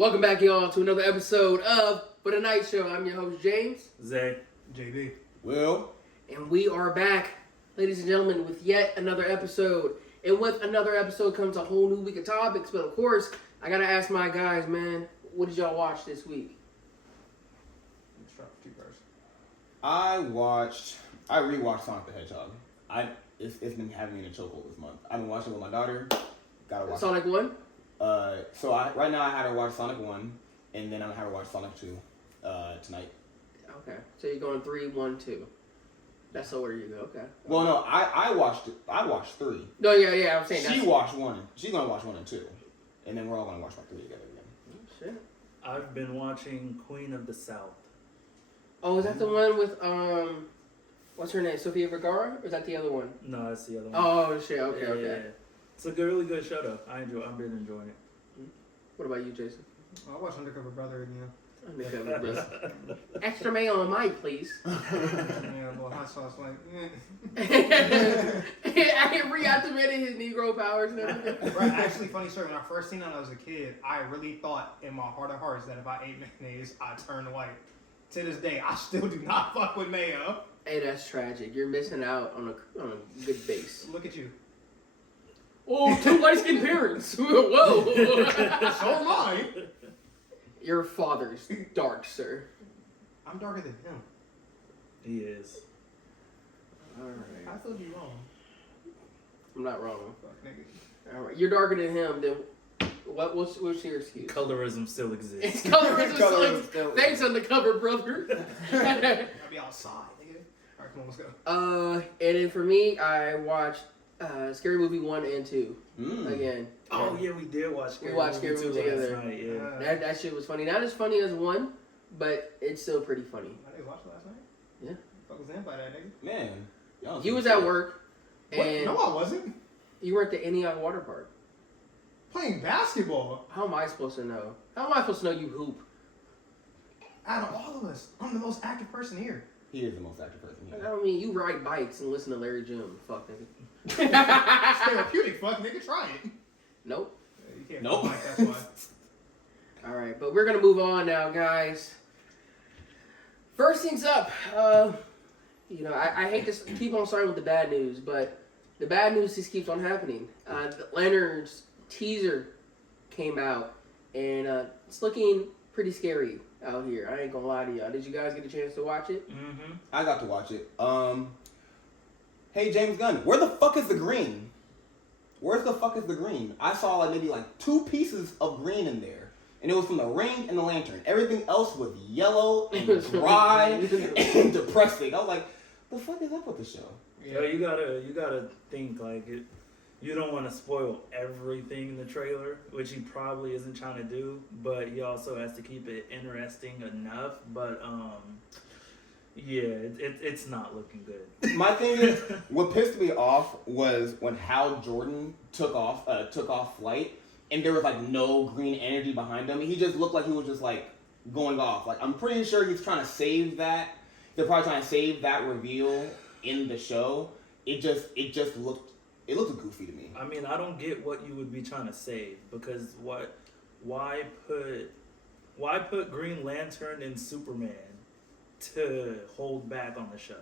Welcome back, y'all, to another episode of For the Night Show. I'm your host, James. Zay. JB. Will. And we are back, ladies and gentlemen, with yet another episode. And with another episode comes a whole new week of topics. But, of course, I got to ask my guys, man, what did y'all watch this week? Let's start with you first. I rewatched Sonic the Hedgehog. It's been having me in a chokehold this month. I've been watching it with my daughter. Gotta watch Sonic 1? Right now I had her watch Sonic 1, and then I'm gonna have her watch Sonic 2 tonight. Okay. So you're going 3, 1, 2. That's the order you go. Okay. Well, no, I watched 3. No, yeah, I'm saying She watched 1. She's gonna watch 1 and 2, and then we're all gonna watch like 3 together again. Oh, shit. I've been watching Queen of the South. Oh, is that the one with, what's her name? Sofia Vergara? Or is that the other one? No, that's the other one. Oh, shit. Okay, Yeah, okay. yeah. It's a really good show, though. I've been enjoying it. What about you, Jason? I watched Undercover Brother again. Undercover brother. Extra mayo on mine, please. Yeah, well, hot sauce, like, I reactivated his Negro powers and everything. Right, actually, funny story. When I first seen it when I was a kid, I really thought in my heart of hearts that if I ate mayonnaise, I'd turn white. To this day, I still do not fuck with mayo. Hey, that's tragic. You're missing out on a good base. Look at you. Oh, 2 light-skinned parents. Whoa. So am I. Your father's dark, sir. I'm darker than him. He is. All I right. told you wrong. I'm not wrong. Fuck, nigga. All right. You're darker than him. Then what's your excuse? Colorism still It's exists. colorism. Colorism still Thanks, undercover brother. I'll be outside, nigga. Alright, come on, let's go. And then for me, I watched Scary Movie 1 and 2 again. Oh, yeah, we did watch Scary We watched Scary Movie 2 Movie last together. night, yeah. That shit was funny. Not as funny as 1, but it's still pretty funny. My niggas watched it last night? Yeah. Fuck was in by that nigga? Man, y'all. You was at work, What? and No, I wasn't. you were at the Antioch Water Park. Playing basketball. How am I supposed to know? How am I supposed to know you hoop? Out of all of us, I'm the most active person here. He is the most active person I here. don't mean you ride bikes and listen to Larry June. Fuck nigga. Therapeutic, fuck, nigga, try it. Nope. You can't Nope. Mike, that's why. All right, but we're gonna move on now, guys. First things up. I hate to keep on starting with the bad news, but the bad news just keeps on happening. Leonard's teaser came out, and it's looking pretty scary out here. I ain't gonna lie to y'all. Did you guys get a chance to watch it? Mm-hmm. I got to watch it. Hey James Gunn, where the fuck is the green? Where's the fuck is the green? I saw maybe 2 pieces of green in there. And it was from the ring and the lantern. Everything else was yellow and dry and depressing. I was like, the fuck is up with the show? Yeah, you gotta think like it. You don't want to spoil everything in the trailer, which he probably isn't trying to do, but he also has to keep it interesting enough. But yeah, it's not looking good. My thing is, what pissed me off was when Hal Jordan took off flight, and there was no green energy behind him. He just looked like he was just going off. I'm pretty sure he's trying to save that. They're probably trying to save that reveal in the show. It looked goofy to me. I mean, I don't get what you would be trying to save, because why put Green Lantern and Superman to hold back on the show?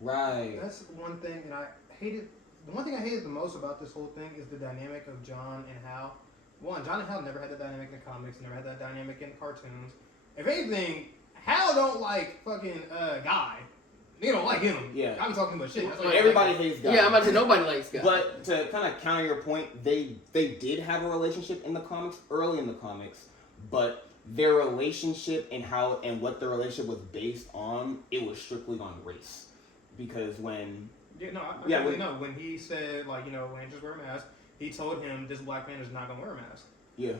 Right. That's one thing that I hated. The one thing I hated the most about this whole thing is the dynamic of John and Hal. One, John and Hal never had that dynamic in the comics, never had that dynamic in the cartoons. If anything, Hal don't like fucking Guy. They don't like him. Yeah. I'm talking about shit. That's why Everybody like hates Guy. Yeah, I'm about to say nobody likes guys. But to kind of counter your point, they did have a relationship in the comics, early in the comics, but their relationship and what the relationship was based on, it was strictly on race. Because when when he said when just wear a mask, he told him this black man is not gonna wear a mask. yeah,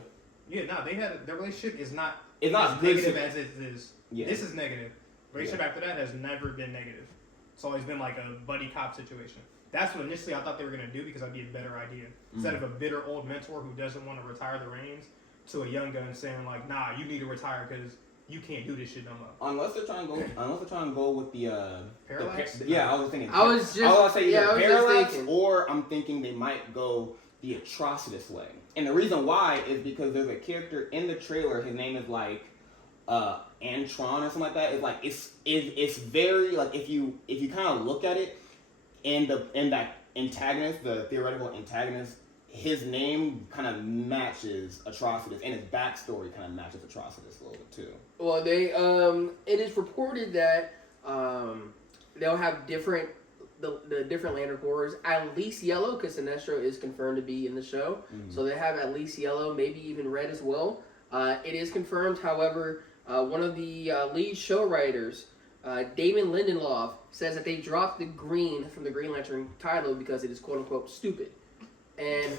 Their relationship is not it's not as good negative as it is. Yeah. This is negative. Relationship after that has never been negative. It's always been like a buddy cop situation. That's what initially I thought they were gonna do because that'd be a better idea. Instead of a bitter old mentor who doesn't want to retire the reins, to a young gun saying nah, you need to retire because you can't do this shit no more. Unless they're trying to go with the Parallax? I was thinking. I was just either just Parallax, thinking. or I'm thinking they might go the Atrocitus way. And the reason why is because there's a character in the trailer. His name is like Antron or something like that. It's like it's very like if you kind of look at it in that antagonist, the theoretical antagonist, his name kind of matches Atrocitus, and his backstory kind of matches Atrocitus a little bit too. Well, they it is reported that they'll have different the different Lantern Corps, at least yellow, because Sinestro is confirmed to be in the show. Mhm. So they have at least yellow, maybe even red as well. It is confirmed, however, one of the lead show writers, Damon Lindelof, says that they dropped the green from the Green Lantern title because it is quote unquote stupid. And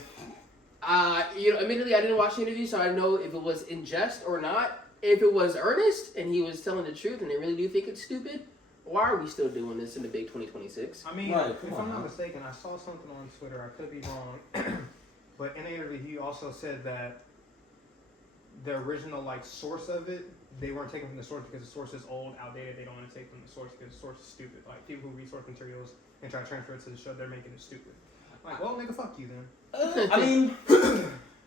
admittedly, I didn't watch the interview, so I don't know if it was in jest or not. If it was earnest and he was telling the truth and they really do think it's stupid, why are we still doing this in the big 2026? I mean, Right, if come on, I'm not man. mistaken, I saw something on Twitter. I could be wrong, but in the interview, he also said that the original source of it, they weren't taking from the source because the source is old, outdated. They don't want to take from the source because the source is stupid. Like people who read source materials and try to transfer it to the show, they're making it stupid. Like, well, nigga, fuck you then.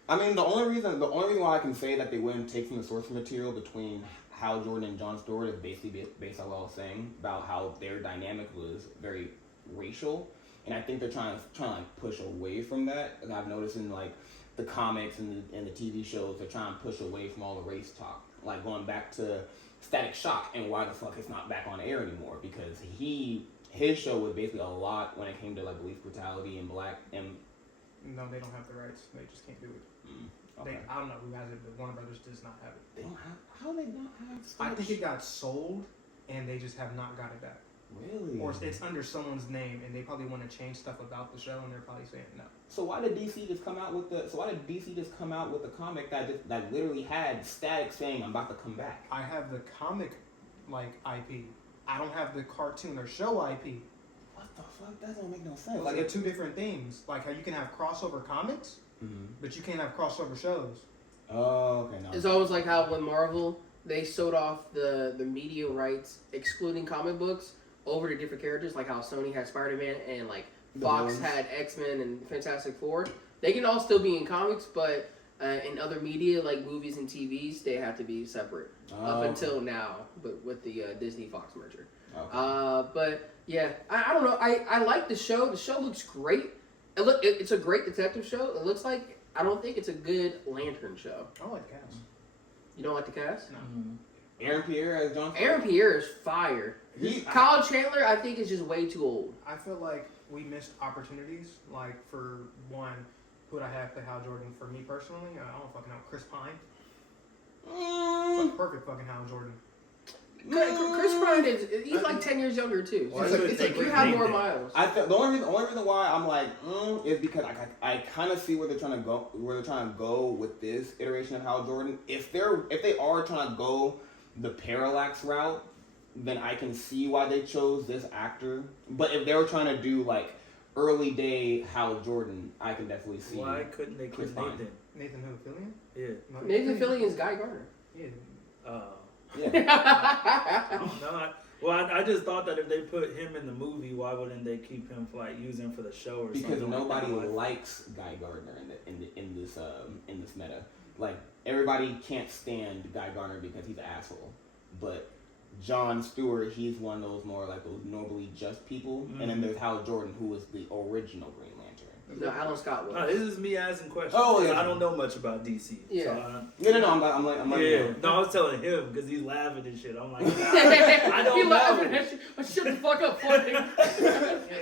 I mean, the only reason why I can say that they wouldn't take from the source material between Hal Jordan and John Stewart is basically based on what I was saying about how their dynamic was very racial, and I think they're trying to like push away from that. And I've noticed in like the comics and the TV shows, they're trying to push away from all the race talk, like going back to Static Shock and why the fuck it's not back on air anymore, because his show was basically a lot when it came to like police brutality and black and. No, they don't have the rights. They just can't do it. Okay. I don't know who has it, but Warner Brothers does not have it. They don't have. How they not have? I think it got sold, and they just have not got it back. Really? Or it's under someone's name, and they probably want to change stuff about the show, and they're probably saying no. So why did DC just come out with the comic that literally had Static saying I'm about to come back? I have the comic IP. I don't have the cartoon or show IP. What the fuck? That don't make no sense. Those are two different things. Like how you can have crossover comics, but you can't have crossover shows. Oh, okay. No. It's always like how when Marvel, they sold off the media rights, excluding comic books, over to different characters, like how Sony had Spider-Man and like The Fox villains. had X-Men and Fantastic Four. They can all still be in comics, but in other media like movies and TVs, they have to be separate up until now, but with the Disney-Fox merger. Okay. But yeah, I don't know. I like the show. The show looks great. It's a great detective show. It looks like, I don't think it's a good Lantern show. I don't like the cast. You don't like the cast? No. Aaron Pierre as John. Aaron Pierre is fire. He- Kyle Chandler, I think, is just way too old. I feel like we missed opportunities. Like for one, who would I have play Hal Jordan? For me personally, I don't fucking know. Chris Pine. Perfect fucking Hal Jordan. Chris Pine he's like 10 years younger too. Why So is it it's a like you great have name more then? miles. The only reason why I'm like is because I kind of see where they're trying to go with this iteration of Hal Jordan. If they are trying to go the parallax route, then I can see why they chose this actor. But if they were trying to do like early day Hal Jordan, I can definitely see. Why couldn't they Chris keep Pine. Nathan? Nathan who? Fillion? Yeah. No, Nathan Fillion is Guy Gardner. Yeah. Yeah. I don't know. I just thought that if they put him in the movie, why wouldn't they keep him for use him for the show or Because something? nobody like that? likes Guy Gardner in this meta. Like everybody can't stand Guy Gardner because he's an asshole, but John Stewart, he's one of those more like those nobly just people. And then there's Hal Jordan, who was the original Green Lantern. No, Alan Scott was. No, this is me asking questions. Oh, yeah. I don't know much about DC. Yeah. So No, I'm like, yeah. no. No, I was telling him because he's laughing and shit. I'm like, I don't He laughing know. at you. Oh, shut the fuck up, funny.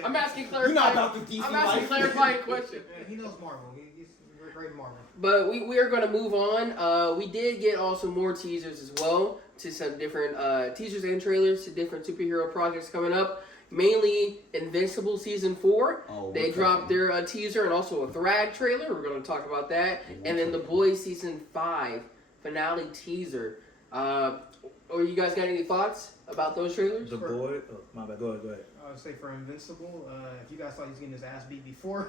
I'm asking You're not clarifying. about the DC I'm asking life. clarifying question. Yeah, he knows Marvel. He's great at Marvel. But we are going to move on. We did get also more teasers as well to some different teasers and trailers to different superhero projects coming up. Mainly Invincible Season 4. Oh, They what's dropped up? their teaser and also a Thrag trailer. We're going to talk about that. And then The Boys Season 5 finale teaser. Or you guys got any thoughts about those trailers? The boy. Oh, my bad. Go ahead. I would say for Invincible, if you guys thought he was getting his ass beat before,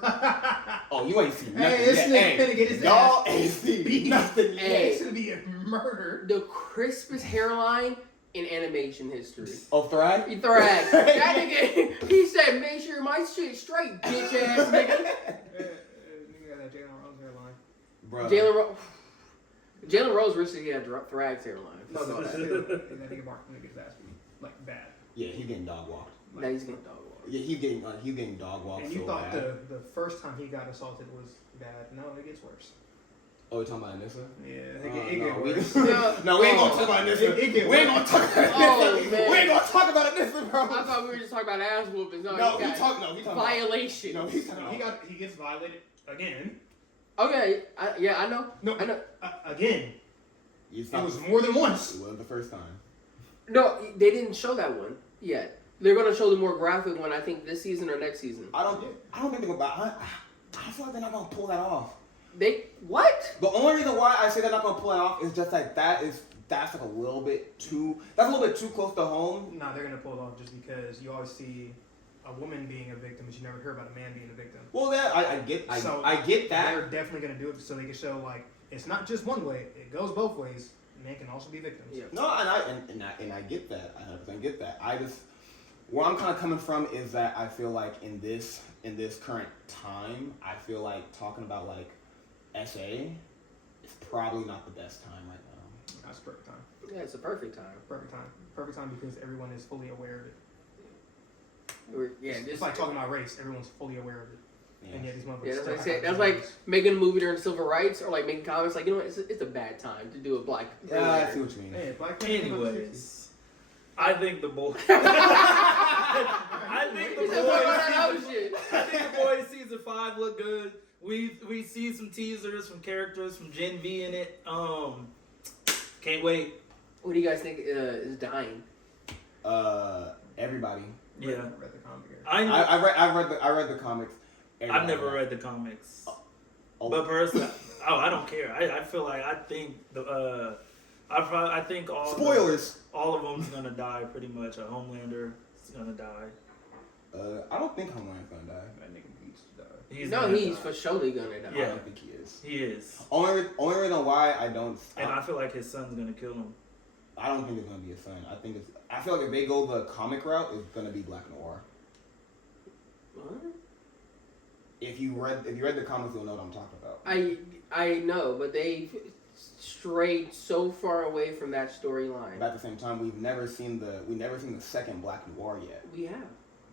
Oh, you ain't seen nothing Hey, this yet. nigga finna get his y'all ass ain't seen nothing yet. Hey. it's gonna be a murder. The crispest hairline in animation history. Oh, Thrag? He Thrag. That nigga, he said, make sure my shit straight, bitch ass nigga. Nigga got that Bro. Jalen Rose wishes he had Thrag's hairline. No, Saw but that. still, that nigga Mark nigga's ass beat like bad. Yeah, he's getting dog walked. Now he's getting dog walked. Yeah, he's getting dog walked And so you thought bad. the first time he got assaulted was bad. No, it gets worse. Oh, we talking about Anissa? Yeah, it No, get we- worse. No, we ain't gonna talk about Anissa. It get We ain't worse. gonna talk about Oh, Anissa. man. We ain't gonna talk about Anissa, bro. I thought we were just talking about ass whoopings. No, No, he he got talking about violation. No, he's talking No, about. he gets violated again. Okay, I know. No, I know. Again. It's It not, was more than once. it wasn't the first time. No, they didn't show that one yet. They're gonna show the more graphic one, I think, this season or next season. I don't think they're about. I feel like they're not gonna pull that off. They what? The only reason why I say they're not gonna pull it off is just like that's like a little bit too close to home. No, they're gonna pull it off just because you always see a woman being a victim, but you never hear about a man being a victim. Well, yeah, I get that. They're definitely gonna do it so they can show like it's not just one way; it goes both ways. Men can also be victims. Yeah. No, and I get that. I 100% get that. I just where I'm kind of coming from is that I feel like in this current time, I feel like talking about like SA is probably not the best time right now. That's a perfect time. Yeah, it's a perfect time. Perfect time. Perfect time because everyone is fully aware of it. Yeah, It's like talking about race. Everyone's fully aware of it. Yeah. And yet these motherfuckers. Yeah, that's still like act that's like like making a movie during civil rights or like making comments like, you know what, it's a bad time to do a black. Yeah, I see what you mean. Hey, black people in the 60s. Anyways, I think the boy. He I think the said, "What about that boys. other shit?" I think the boys season 5 look good. We see some teasers from characters from Gen V in it. Can't wait. What do you guys think is dying? Everybody. Yeah. Read the comic. I read the comics. I've never read the comics, Oh. but personally, I don't care. I feel like I think I think all Spoilers. all of them's gonna die pretty much. A Homelander is gonna die. I don't think Homeland's gonna die. That nigga needs to die. He's No, gonna he's die. for surely gonna die. Yeah. I don't think he is. He is, Only reason why I don't. and I feel like his son's gonna kill him. I don't think it's gonna be a son. I feel like if they go the comic route, it's gonna be Black Noir. What? If you read the comics, you'll know what I'm talking about. I know, but they strayed so far away from that storyline. But at the same time, we've never seen the second Black Noir yet. We have.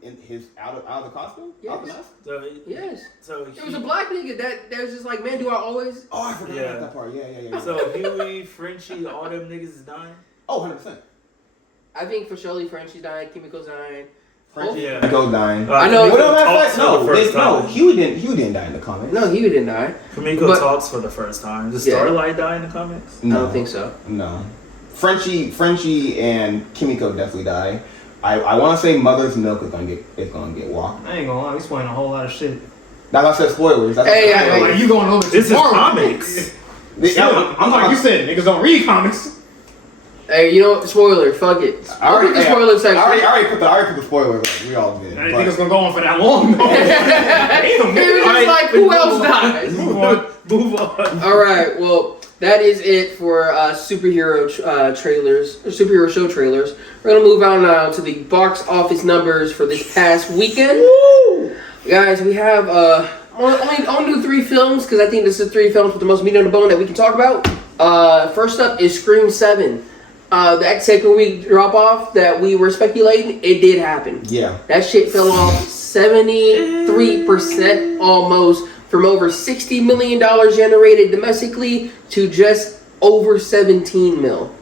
In his out of the costume? Out the Yes. mask? So Yes. So It was a black nigga that was just like, man, do I always? Oh, I forgot Yeah. about that part. Yeah. So Huey, Frenchie, all them niggas is dying. Oh, 100%. I think for surely Frenchie's dying, Kimiko's dying. Frenchie Yeah. Kimiko dying. I know- Kimiko Well, no, talks for the first time. Huey didn't die in the comics. No, he didn't die. Kimiko But- talks for the first time. Does Yeah. Starlight die in the comics? I don't think so. No. Frenchie and Kimiko definitely die. I want to say Mother's Milk is gonna get walked. I ain't gonna lie, we spoiling a whole lot of shit. That's why I said spoilers. That's Hey, what I hey, said. hey. Like, you going over This is tomorrow. comics. I'm like talking. you said, niggas don't read comics. Hey, you know what? Spoiler. Fuck it. I already, Look at the spoiler section. I already put the spoilers. Up. We all did. I didn't but- think it was gonna go on for that long. He was just Alright, like, who else dies? Move on. Move on. All right. Well, that is it for superhero trailers, or superhero show trailers. We're gonna move on now to the box office numbers for this past weekend. Guys, we have only do 3 films because I think this is 3 films with the most meat on the bone that we can talk about. First up is Scream 7. That second week drop off that we were speculating, it did happen. Yeah. That shit fell off 73% almost, from over $60 million generated domestically to just over 17 mil.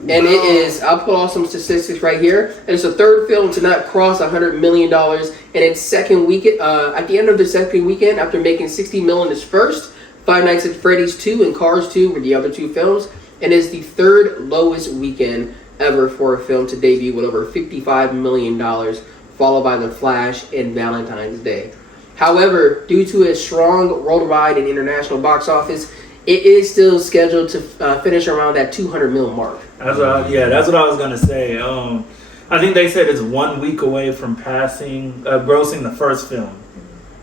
And it is, I'll pull off some statistics right here. And it's the third film to not cross $100 million in its second weekend. At the end of the second weekend, after making 60 mil in its first, Five Nights at Freddy's 2 and Cars 2 were the other 2 films. And is the third lowest weekend ever for a film to debut with over $55 million, followed by The Flash and Valentine's Day. However, due to its strong worldwide and international box office, it is still scheduled to finish around that 200 mil mark. That's what I was gonna say. I think they said it's 1 week away from grossing the first film,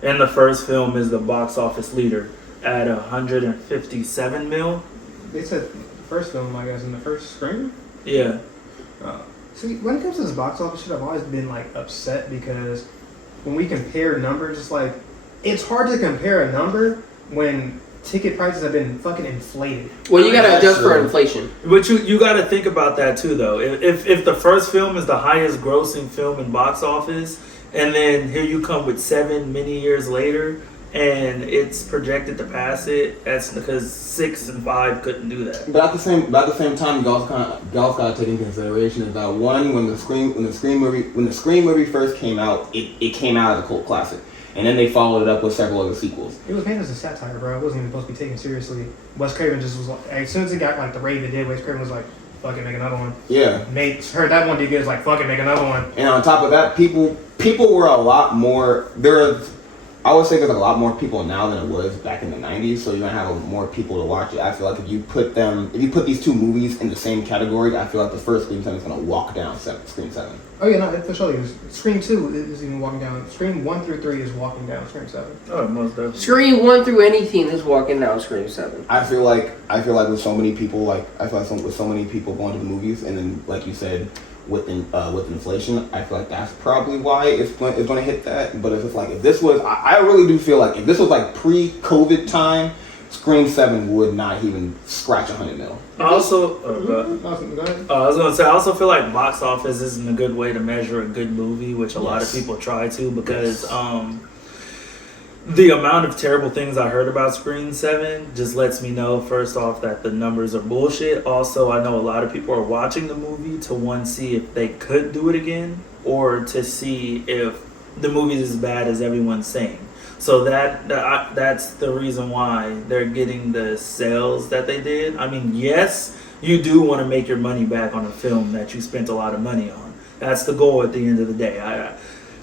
and the first film is the box office leader at 157 mil. They said first film, I guess, in the first Scream. Yeah. See, when it comes to this box office shit, I've always been like upset because when we compare numbers, it's like it's hard to compare a number when ticket prices have been fucking inflated. Well, you gotta That's adjust for true. inflation. But you got to think about that too, though. If the first film is the highest grossing film in box office, and then here you come with 7 many years later, and it's projected to pass it, that's because 6 and 5 couldn't do that. But at the same time, you also got to take into consideration is that one, when the Scream movie first came out, it came out as a cult classic, and then they followed it up with several other sequels. It was made as a satire, bro. It wasn't even supposed to be taken seriously. Wes Craven just was like, as soon as it got like the rave it did, Wes Craven was like, fuck it, make another one. Yeah. Heard that one did good, it's like, fuck it, make another one. And on top of that, people were a lot more. I would say there's a lot more people now than it was back in the 90s. So you're gonna have more people to watch it. I feel like if you put these two movies in the same category, I feel like the first Scream 7 is gonna walk down Scream 7. Oh yeah, no, for sure. Scream 2 is even walking down. Scream 1 through 3 is walking down Scream 7. Oh, most definitely. Scream 1 through anything is walking down Scream 7. I feel like with so many people, with so many people going to the movies, and then like you said, with inflation, I feel like that's probably why it's going to hit that. But if it's like, if this was, I really do feel like if this was like pre-COVID time, Scream 7 would not even scratch 100 mil. Also, Go ahead. I was gonna say, I also feel like box office isn't a good way to measure a good movie, which a lot of people try to, because the amount of terrible things I heard about Scream 7 just lets me know, first off, that the numbers are bullshit. Also, I know a lot of people are watching the movie to, one, see if they could do it again, or to see if the movie is as bad as everyone's saying. So that's the reason why they're getting the sales that they did. I mean, yes, you do want to make your money back on a film that you spent a lot of money on. That's the goal at the end of the day.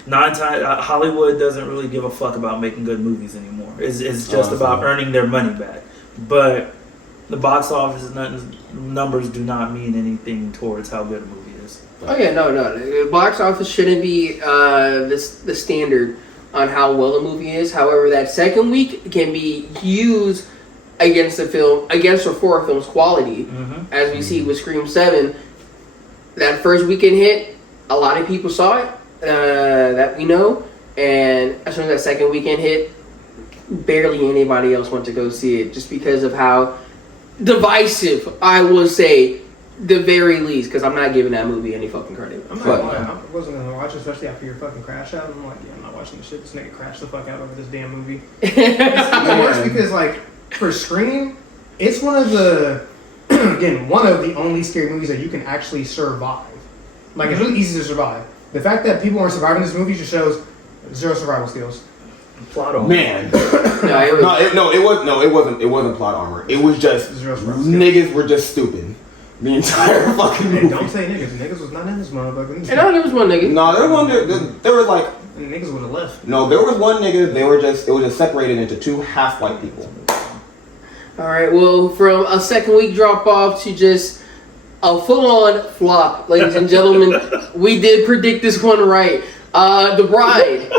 Hollywood doesn't really give a fuck about making good movies anymore. It's just about earning their money back. But the box office numbers do not mean anything towards how good a movie is. Oh yeah, no. The box office shouldn't be the standard on how well a movie is. However, that second week can be used against or for a film's quality. Mm-hmm. As we see with Scream 7, that first weekend hit, a lot of people saw it. That we know, and as soon as that second weekend hit, barely anybody else went to go see it, just because of how divisive, I will say, the very least, because I'm not giving that movie any fucking credit. I'm not gonna lie, I wasn't gonna watch it, especially after your fucking crash out. I'm like, yeah, I'm not watching this shit. This nigga crashed the fuck out over this damn movie. It's even worse because, like, for Scream, it's one of the only scary movies that you can actually survive. Like, it's really easy to survive. The fact that people aren't surviving this movie just shows zero survival skills. Plot on. Man, it it wasn't plot armor. It was just Zero survival skills. niggas were just stupid. The entire fucking movie. And don't say niggas. Niggas was not in this motherfucker. And there was one nigga. No, there was like And niggas would have left. no, there was one nigga. It was just separated into two half white people. All right, well, from a second week drop off to just a full-on flop, ladies and gentlemen. We did predict this one right. The Bride.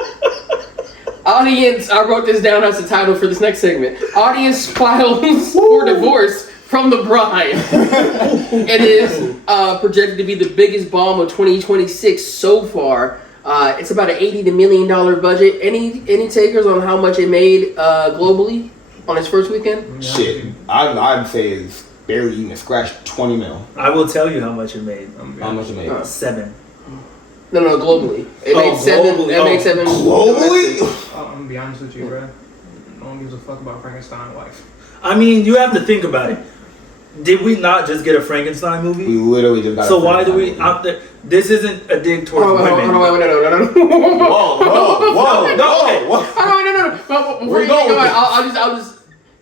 Audience, I wrote this down as the title for this next segment. Audience files for divorce from The Bride. It is projected to be the biggest bomb of 2026 so far. It's about an $80 million budget. Any takers on how much it made globally on its first weekend? Yeah. Shit, I'd say it's barely even scratched 20 mil. I will tell you how much it made. How much it made? 7. No, globally. It made seven. Globally. That made seven. Globally? I'm gonna be honest with you, bro. No one gives a fuck about Frankenstein wife. I mean, you have to think about it. Did we not just get a Frankenstein movie? We literally just got. So why do we? This isn't a dig towards women. No. Whoa! No. Before you go on, I'll just.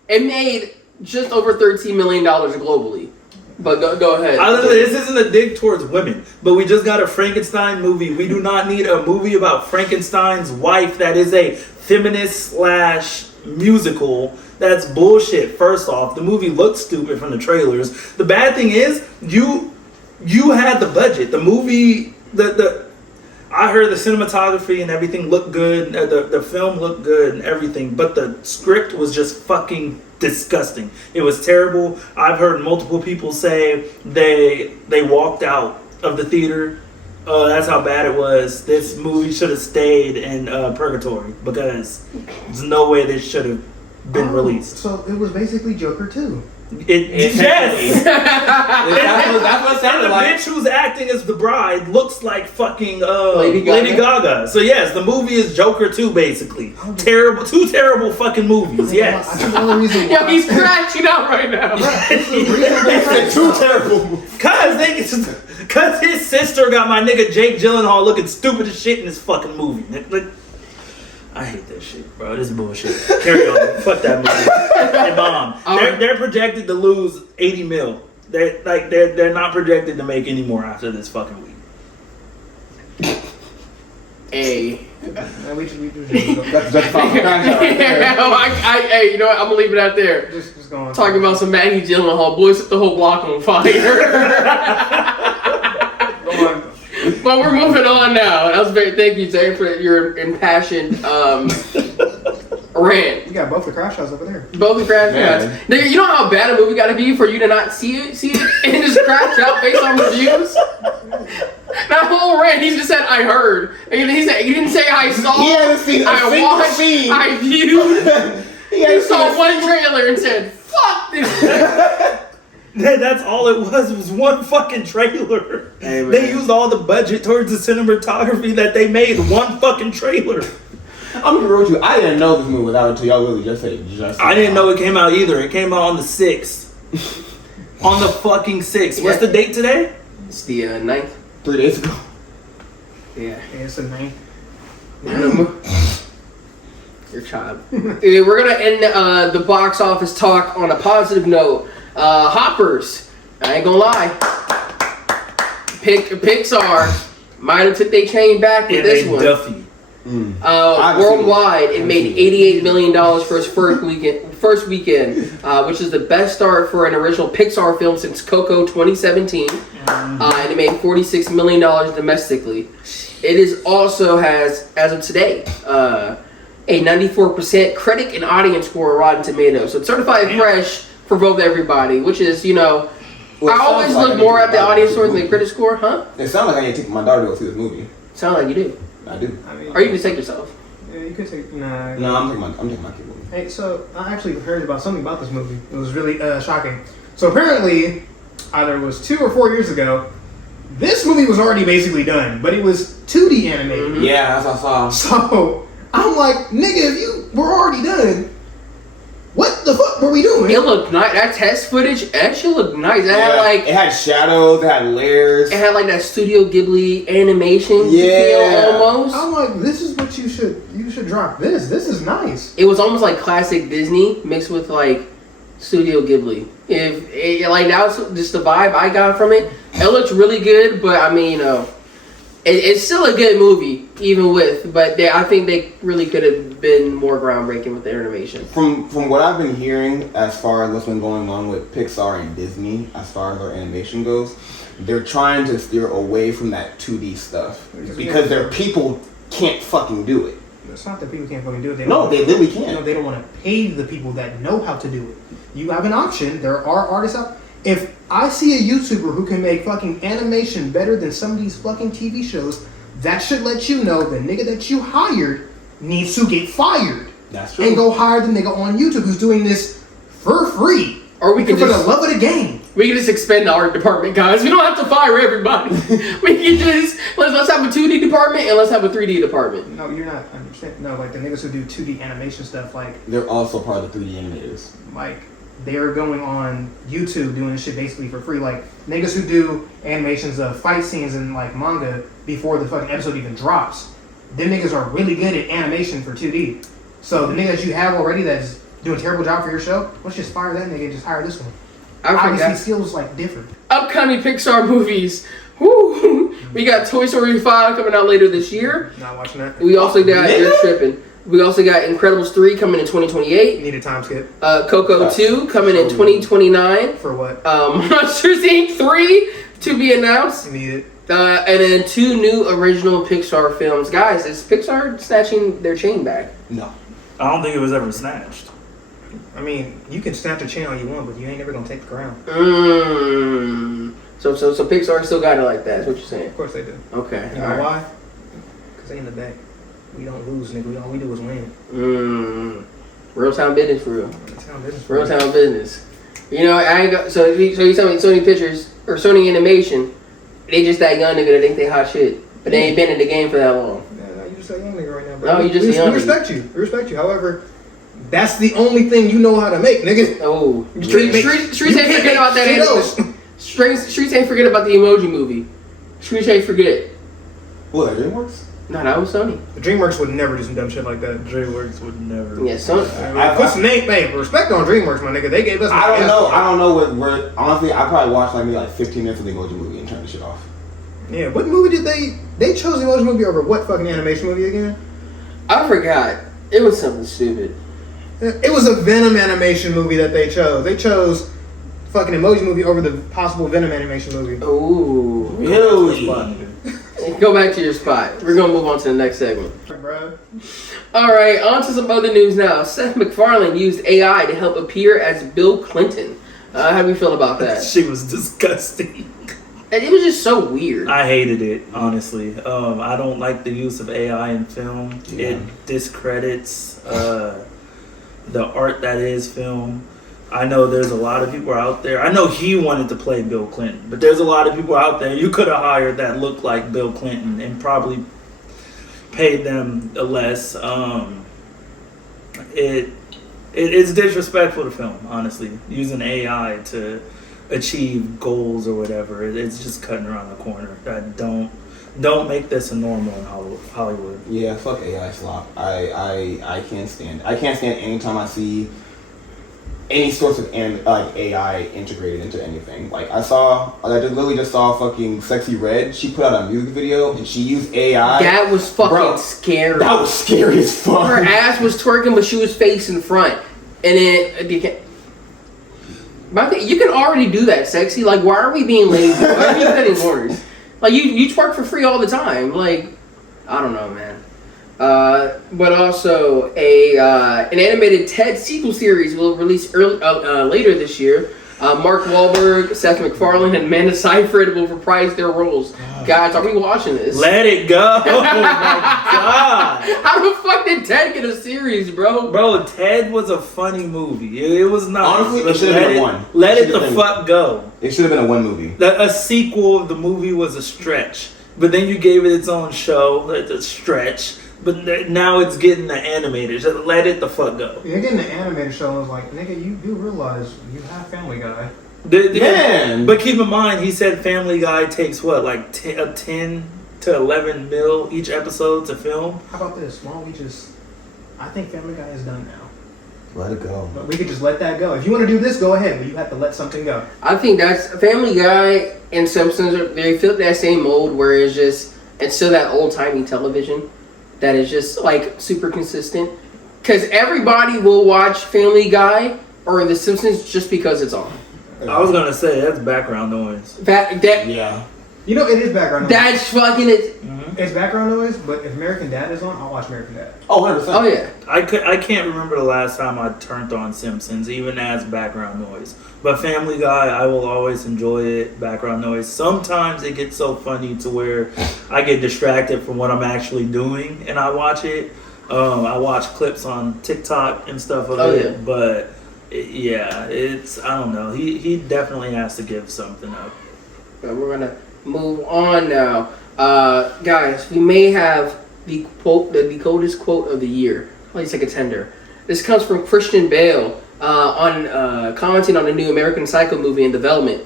It made just over $13 million globally. But go ahead. This isn't a dig towards women, but we just got a Frankenstein movie. We do not need a movie about Frankenstein's wife that is a feminist / musical. That's bullshit. First off, the movie looked stupid from the trailers. The bad thing is, you had the budget. The movie, I heard the cinematography and everything looked good. The film looked good and everything, but the script was just fucking disgusting. It was terrible. I've heard multiple people say they walked out of the theater. That's how bad it was. This movie should have stayed in purgatory, because there's no way this should have been released. So it was basically Joker 2. Yes. That's what it And sounded the like. bitch who's acting as the bride looks like fucking Lady Lady Gaga. Gaga. So yes, the movie is Joker 2 basically. Okay. Two terrible fucking movies. I Yes. think the only reason Yo, he's crashing out right now. It's too terrible. Cause his sister got my nigga Jake Gyllenhaal looking stupid as shit in this fucking movie. Like, I hate that shit, bro. This is bullshit. Carry on. Fuck that movie. It bombed. They're projected to lose 80 mil. They're not projected to make any more after this fucking week. Hey. We just That's just fucking right there. Hey, you know what? I'm gonna leave it out there. just go on. Talking about some Maggie Gyllenhaal, boys set the whole block on fire. Go on. But we're moving on now. That was thank you, Zay, for your impassioned rant. You got both the crash outs over there. Both the crash Man. outs. Nigga, you know how bad a movie got to be for you to not see it, and just crash out based on reviews? That whole rant, he just said, I heard. And he said, he didn't say, I saw. He hasn't seen a I single watched. scene. I viewed. He He hasn't seen saw a one trailer and said, fuck this. That's all it was one fucking trailer. Hey, man. They used all the budget towards the cinematography that they made one fucking trailer. I'm gonna with you. I didn't know this movie without until y'all really just said it. I didn't know it came out either. It came out on the 6th. On the fucking 6th. What's the date today? It's the 9th. 3 days ago. Yeah. Yeah, it's a 9. Your child. We're gonna end the box office talk on a positive note. Hoppers, I ain't gonna lie. Pixar might have took their chain back with this one. Duffy. Worldwide, it made $88 million for its first weekend, which is the best start for an original Pixar film since Coco 2017, and it made $46 million domestically. It is also has, as of today, a 94% critic and audience score on Rotten Tomatoes. So it's certified fresh for both everybody, which is, you know, Well, it I always sounds like look I more need at to the go audience see score this than the movie. critic score, huh? It sounds like I need to take my daughter to go see this movie. Sound like you do. I do. I mean, Or you can take yourself. Yeah, you could take. Nah. No, I'm taking my kid with me. Hey, so I actually heard about something about this movie. It was really shocking. So apparently, either it was 2 or 4 years ago, this movie was already basically done, but it was 2D animated. Yeah, that's what I saw. So I'm like, nigga, if you were already done, what the fuck were we doing? It looked nice. That test footage actually looked nice. It had like it had shadows, it had layers. it had like that Studio Ghibli animation Yeah. feel almost. I'm like, this is what you should drop this. This is nice. It was almost like classic Disney mixed with like Studio Ghibli. Like that was just the vibe I got from it. It looked really good, but I mean, it's still a good movie, even with. But I think they really could have been more groundbreaking with their animation. From what I've been hearing, as far as what's been going on with Pixar and Disney, as far as their animation goes, they're trying to steer away from that 2D stuff because their people can't fucking do it. It's not that people can't fucking do it. No, they literally can't. No, they don't want to pay the people that know how to do it. You have an option. There are artists out. If I see a YouTuber who can make fucking animation better than some of these fucking TV shows, that should let you know the nigga that you hired needs to get fired. That's true. And go hire the nigga on YouTube who's doing this for free. Or we can for just the love of the game. We can just expand the art department, guys. We don't have to fire everybody. We can just let's have a 2D department and let's have a 3D department. No, you're not understanding. No, like the niggas who do 2D animation stuff, like They're also part of the 3D animators. they're going on YouTube doing this shit basically for free. Like niggas who do animations of fight scenes in like manga before the fucking episode even drops. Them niggas are really good at animation for 2D. So the nigga that you have already that's doing a terrible job for your show, let's just fire that nigga and just hire this one. Obviously, skills like different. Upcoming Pixar movies. Woo! We got Toy Story 5 coming out later this year. Not watching that. We also got You're tripping. We also got Incredibles 3 coming in 2028. Need a time skip. Coco 2 coming in 2029. For what? Monsters Inc. 3 to be announced. Need it. And then 2 new original Pixar films. Guys, is Pixar snatching their chain back? No. I don't think it was ever snatched. I mean, you can snap the chain all you want, but you ain't never gonna take the crown. So Pixar still got it like that. Is what you're saying? Of course they do. Okay. You know why? Because they in the back. We don't lose, nigga. All we do is win. Real time business for real. Town business. Real time business. You know, I ain't got, so you tell me Sony Pictures or Sony Animation, they just that young nigga that think they hot shit, but they ain't been in the game for that long. Yeah, you just a young nigga right now, bro. No, you just a young We nigga. respect you. We respect you. However, that's the only thing you know how to make, nigga. Oh, You Streets can't make- ain't you can't forget make about that. shit else. Streets ain't forget about the Emoji Movie. Streets ain't forget. What, that DreamWorks? No, that was Sony. DreamWorks would never do some dumb shit like that. DreamWorks would never. Yeah, Sony. Put some name, respect on DreamWorks, my nigga. They gave us. I don't know what. Honestly, I probably watched like maybe like 15 minutes of the Emoji Movie and turned the shit off. Yeah, what movie did they chose the Emoji Movie over what fucking animation movie again? I forgot. It was something stupid. It was a Venom animation movie that they chose. They chose fucking Emoji Movie over the possible Venom animation movie. Ooh. Really? Go back to your spot. We're gonna move on to the next segment. Bro. All right, on to some other news now. Seth MacFarlane used AI to help appear as Bill Clinton. How do you feel about that? She was disgusting. And it was just so weird. I hated it, honestly. I don't like the use of AI in film. Yeah. It discredits the art that is film. I know there's a lot of people out there. I know he wanted to play Bill Clinton, but there's a lot of people out there you could have hired that looked like Bill Clinton and probably paid them less. It's disrespectful to film, honestly. Using AI to achieve goals or whatever, it's just cutting around the corner. Don't make this a normal in Hollywood. Yeah, fuck AI slop. I can't stand. I can't stand anytime I see any sorts of AI integrated into anything. Like I literally just saw fucking Sexy Red. She put out a music video and she used AI. That was fucking Bro, scary. That was scary as fuck. Her ass was twerking, but she was facing front. And then you can already do that, Sexy. Like, why are we being lazy? Why are we cutting corners? Like, you twerk for free all the time. Like, I don't know, man. But also, an animated Ted sequel series will release later this year. Mark Wahlberg, Seth MacFarlane, and Amanda Seyfried will reprise their roles. Guys, are we watching this? Let it go! Oh my god! How the fuck did Ted get a series, bro? Bro, Ted was a funny movie. It was not. Honestly, it should have been one. Let it the fuck go. It should have been a one movie. A sequel of the movie was a stretch, but then you gave it its own show. It's a stretch. But now it's getting the animated. Just let it the fuck go. You're getting the animated show and I was like, nigga, you do realize you have Family Guy. Man. But keep in mind, he said Family Guy takes what, like 10 to 11 mil each episode to film? How about this? Why don't we just... I think Family Guy is done now. Let it go. But we could just let that go. If you want to do this, go ahead. But you have to let something go. I think that's Family Guy and Simpsons. They fit that same mold where it's still that old timey television that is just like super consistent. Because everybody will watch Family Guy or The Simpsons just because it's on. I was gonna say that's background noise. Yeah. You know, it is background noise. That's fucking it. It's background noise, but if American Dad is on, I'll watch American Dad. Oh, 100%. Oh yeah. I can't remember the last time I turned on Simpsons, even as background noise. But Family Guy, I will always enjoy it, background noise. Sometimes it gets so funny to where I get distracted from what I'm actually doing and I watch it. I watch clips on TikTok and stuff of it, yeah. but it's, I don't know. He definitely has to give something up. But we're gonna move on now. Guys, we may have the coldest quote of the year. At least a contender. This comes from Christian Bale on commenting on the new American Psycho movie in development.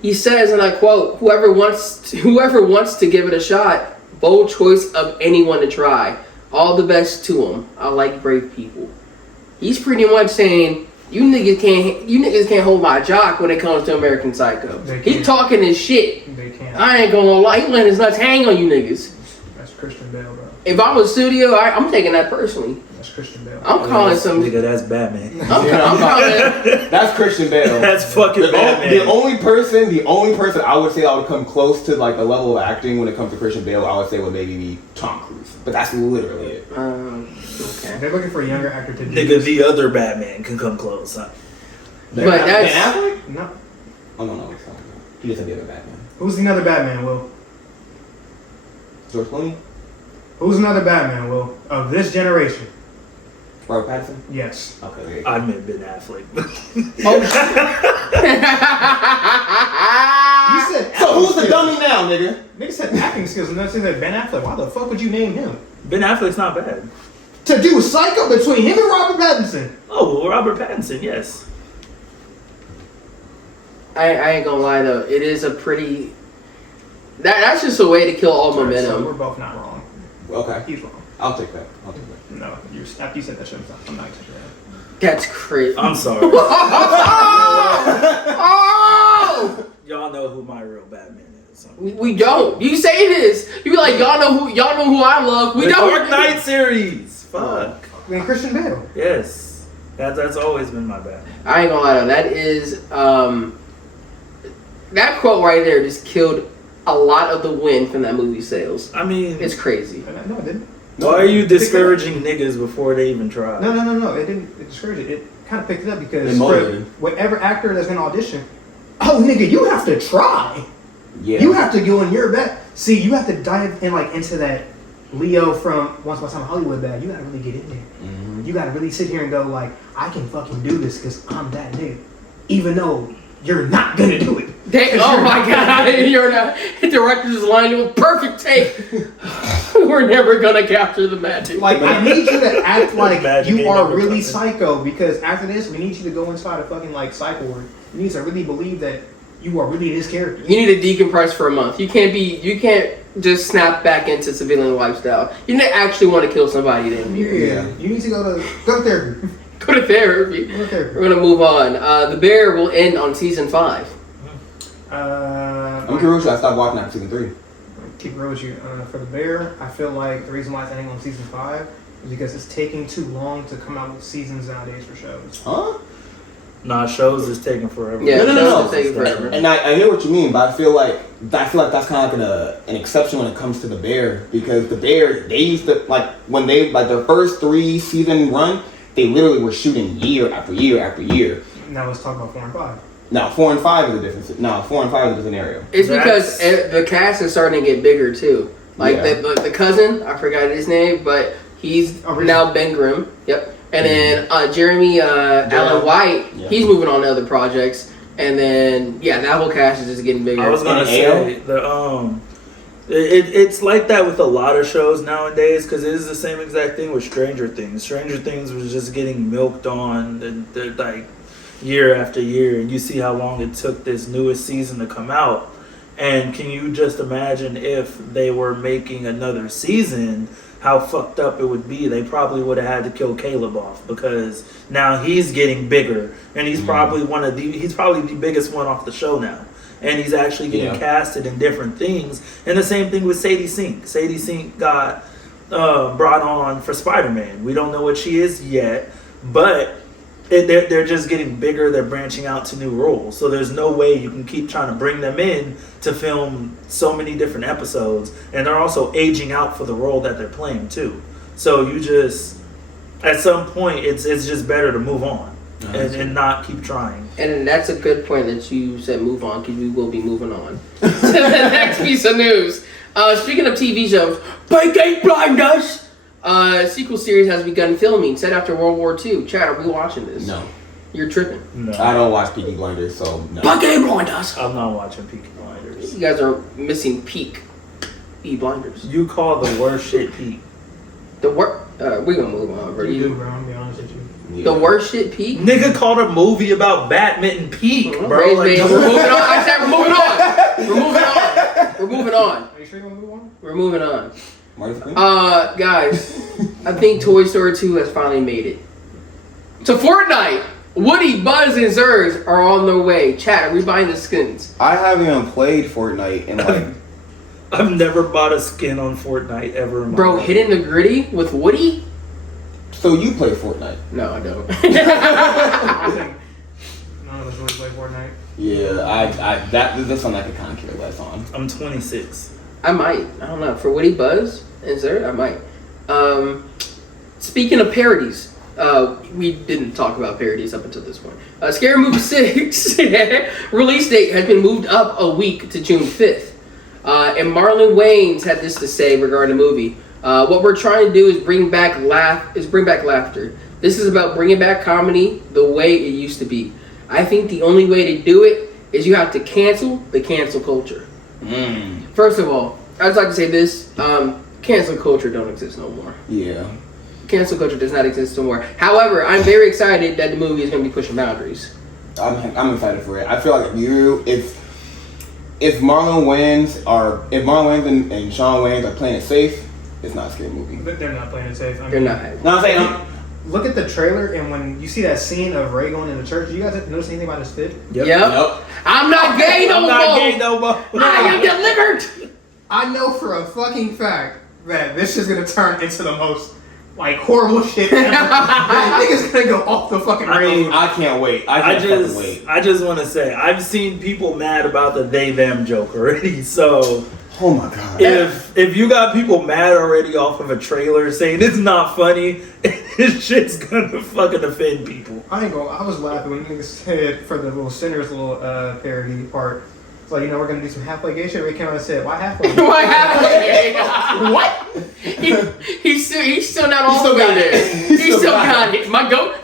He says, and I quote, whoever wants to give it a shot, bold choice of anyone to try. All the best to them. I like brave people. He's pretty much saying, you niggas can't hold my jock when it comes to American Psycho. He talking his shit. They can't. I ain't gonna lie, he letting his nuts hang on you niggas. That's Christian Bale, bro. If I was studio, I'm taking that personally. That's Christian Bale. I'm calling some. Nigga, that's Batman. I'm calling. That's Christian Bale. That's fucking Batman. The only person I would say I would come close to like the level of acting when it comes to Christian Bale, I would say would maybe be Tom Cruise. But that's literally it. Okay. They're looking for a younger actor to do Nigga, this. the other Batman can come close, huh? But that's- Ben Affleck? No. Oh no, it's not. He just said the other Batman. Who's another Batman, Will? George Clooney? Who's another Batman, Will? Of this generation. Robert Pattinson? Yes. Okay, there you go. I meant Ben Affleck. Oh, You said So acting who's the skills. dummy now, nigga? Nigga said acting skills, and then said Ben Affleck. Why the fuck would you name him? Ben Affleck's not bad. To do Psycho between him and Robert Pattinson. Oh, well, Robert Pattinson, yes. I ain't gonna lie though, it is a pretty. That's just a way to kill all So momentum. we're both not wrong. Okay, He's wrong. I'll take that. I'll take that. No, after you said that shit, I'm not exaggerating. That's crazy. I'm sorry. Oh! Y'all know who my real Batman is. We don't. You say it is. You be like, y'all know who I love. We the don't. Dark Knight series. Fuck. I mean, Christian Bale. Yes. That's always been my Batman. I ain't gonna lie though. That is that quote right there just killed a lot of the win from that movie sales. I mean, It's crazy. No, it didn't. why are you discouraging niggas before they even try? No. It didn't. It discouraged it. It kind of picked it up because It motivated. for whatever actor that's gonna audition, oh nigga, you have to try. Yeah. You have to go in your bag. See, you have to dive in like into that Leo from Once Upon a Time in Hollywood bag. You gotta really get in there. Mhm. You gotta really sit here and go like, I can fucking do this because I'm that nigga, even though you're not gonna do it. Oh my god, you're not. The director's line with perfect take. We're never gonna capture the magic. Like, I need you to act like Magic you ain't are never really coming. psycho because after this, we need you to go inside a fucking like psych ward. You need to really believe that you are really this character. You need to decompress for a month. You can't just snap back into civilian lifestyle. You need to actually want to kill somebody then. Yeah. You need to go to therapy. Go to therapy. Go to therapy. We're gonna move on. The Bear will end on season 5. I'm curious. I stopped watching after season 3. Keep real with you. For the Bear, I feel like the reason why it's ending on season 5 is because it's taking too long to come out with seasons nowadays for shows. Huh? Nah, shows is taking forever. Yeah, No. shows is taking forever. And I hear what you mean, but I feel like that's kind of like an exception when it comes to the Bear, because the Bear, they used to like when they like their first 3 season run, they literally were shooting year after year after year. Now let's talk about 4 and 5. Now 4 and 5 is a different. No, 4 and 5 is a different scenario. It's because the cast is starting to get bigger too. Like Yeah. the cousin, I forgot his name, but he's now Ben Grimm. Yep. And then Jeremy Allen White, Yeah. he's moving on to other projects. And then that whole cast is just getting bigger. I was gonna And say it's like that with a lot of shows nowadays because it is the same exact thing with Stranger Things. Stranger Things was just getting milked on and like year after year, and you see how long it took this newest season to come out. And can you just imagine if they were making another season? How fucked up it would be. They probably would have had to kill Caleb off because now he's getting bigger and he's probably he's probably the biggest one off the show now. And he's actually getting casted in different things. And the same thing with Sadie Sink. Sadie Sink got brought on for Spider-Man. We don't know what she is yet, but they're just getting bigger. They're branching out to new roles. So there's no way you can keep trying to bring them in to film so many different episodes. And they're also aging out for the role that they're playing too. So you just, at some point, it's just better to move on and not keep trying. And that's a good point that you said move on, because we will be moving on to the next piece of news. Speaking of TV shows, Peaky Blinders! Sequel series has begun filming, set after World War II. Chad, are we watching this? No, You're tripping. No, I don't watch Peaky Blinders, so no. Peaky Blinders! I'm not watching Peaky Blinders. You guys are missing peak Blinders. You call the worst shit Peak. The worst. We're gonna move on, bro. You do, bro. I'm gonna be honest with you. Yeah. The worst shit peak. Nigga called a movie about badminton Peak, bro. Raise Like, me. We're moving on. I said we're moving on. We're moving on. We're moving on. Are you sure you want to move on? We're moving on. Marty Quinn? Guys, I think Toy Story 2 has finally made it. To Fortnite, Woody, Buzz, and Zers are on their way. Chat, are we buying the skins? I haven't even played Fortnite in like. I've never bought a skin on Fortnite ever in my Bro, life. Hitting the Gritty with Woody? So you play Fortnite? No, I don't. I think none of us really play Fortnite. Yeah, that's something I could kind of care less on. I'm 26. I might. I don't know. For Woody, Buzz, and Zers, I might. Speaking of parodies, we didn't talk about parodies up until this point. Scary Movie 6 release date has been moved up a week to June 5th. And Marlon Wayans had this to say regarding the movie. What we're trying to do is bring back laughter. This is about bringing back comedy the way it used to be. I think the only way to do it is you have to cancel the cancel culture. First of all, I'd just like to say this: cancel culture don't exist no more. Yeah. Cancel culture does not exist no more. However, I'm very excited that the movie is going to be pushing boundaries. I'm excited for it. I feel like if Marlon Wayans and Sean Wayans are playing it safe, it's not a scary movie. But they're not playing it safe. I They're mean, not. No, I'm saying Look at the trailer, and when you see that scene of Ray going in the church, you guys notice anything about his fit? Yep. Nope. I'm not gay no I'm more. not gay no more. I am delivered. I know for a fucking fact that this is gonna turn into the most like horrible shit ever. That nigga's gonna go off the fucking I rails. mean, I can't wait. I can't wait. I just want to say, I've seen people mad about the they/them joke already. So Oh my god. if you got people mad already off of a trailer saying it's not funny, this shit's gonna fucking offend people. I ain't gonna. I was laughing when niggas said for the little Sinners little parody part. It's like, we're gonna do some halfway gay shit. Ray came out and said, "Why halfway?" What happened? What? He's still not all the way there. He still got it. My goat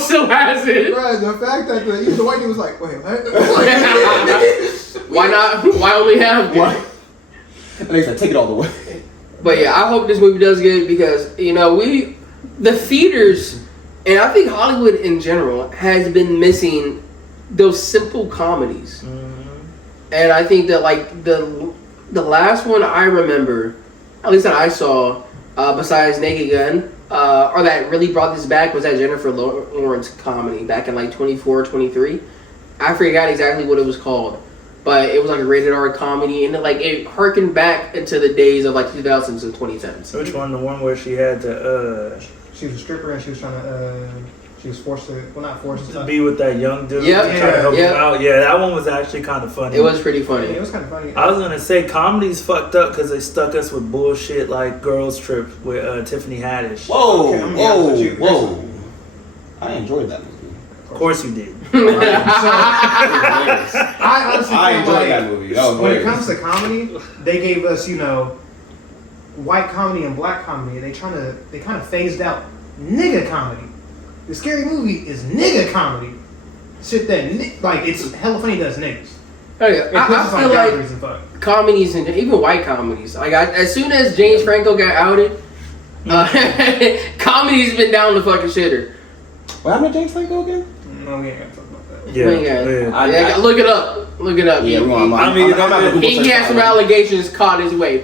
still has it. Right, the fact that even the white dude was like, "Wait, what?" Why not? Why only have one? And they said, take it all the way. But yeah, I hope this movie does good because the theaters, and I think Hollywood in general has been missing those simple comedies. And I think that like the last one I remember, at least that I saw, besides Naked Gun, or that really brought this back was that Jennifer Lawrence comedy back in like 24, 23. I forgot exactly what it was called, but it was like a rated R comedy, and it harkened back into the days of like 2000s and 2010s. Which one? The one where she had to She was a stripper and she was trying to. She was forced to. Well, not forced to. be with that young dude. Yep. Trying to help Yep. him out. Yeah, that one was actually kind of funny. It was pretty funny. Yeah, it was kind of funny. I was gonna say comedy's fucked up because they stuck us with bullshit like Girls Trip with Tiffany Haddish. Whoa, Okay, I'm gonna be honest with you. whoa. I enjoyed that movie. Of course you did. I honestly I feel enjoyed like that movie. That was when it hilarious. comes to comedy, they gave us, white comedy and black comedy. They kind of phased out nigga comedy. The Scary Movie is nigga comedy. Shit that it's hella funny to us niggas. Oh, yeah. It I pushes feel like boundaries and fun. comedies and even white comedies. As soon as James Franco got outed, comedy's been down the fucking shitter. What happened to James Franco again? No, we ain't gonna talk about that. Yeah. We ain't got- yeah. Look it up. Yeah, He I'm not Google he search had that some one. allegations caught his way.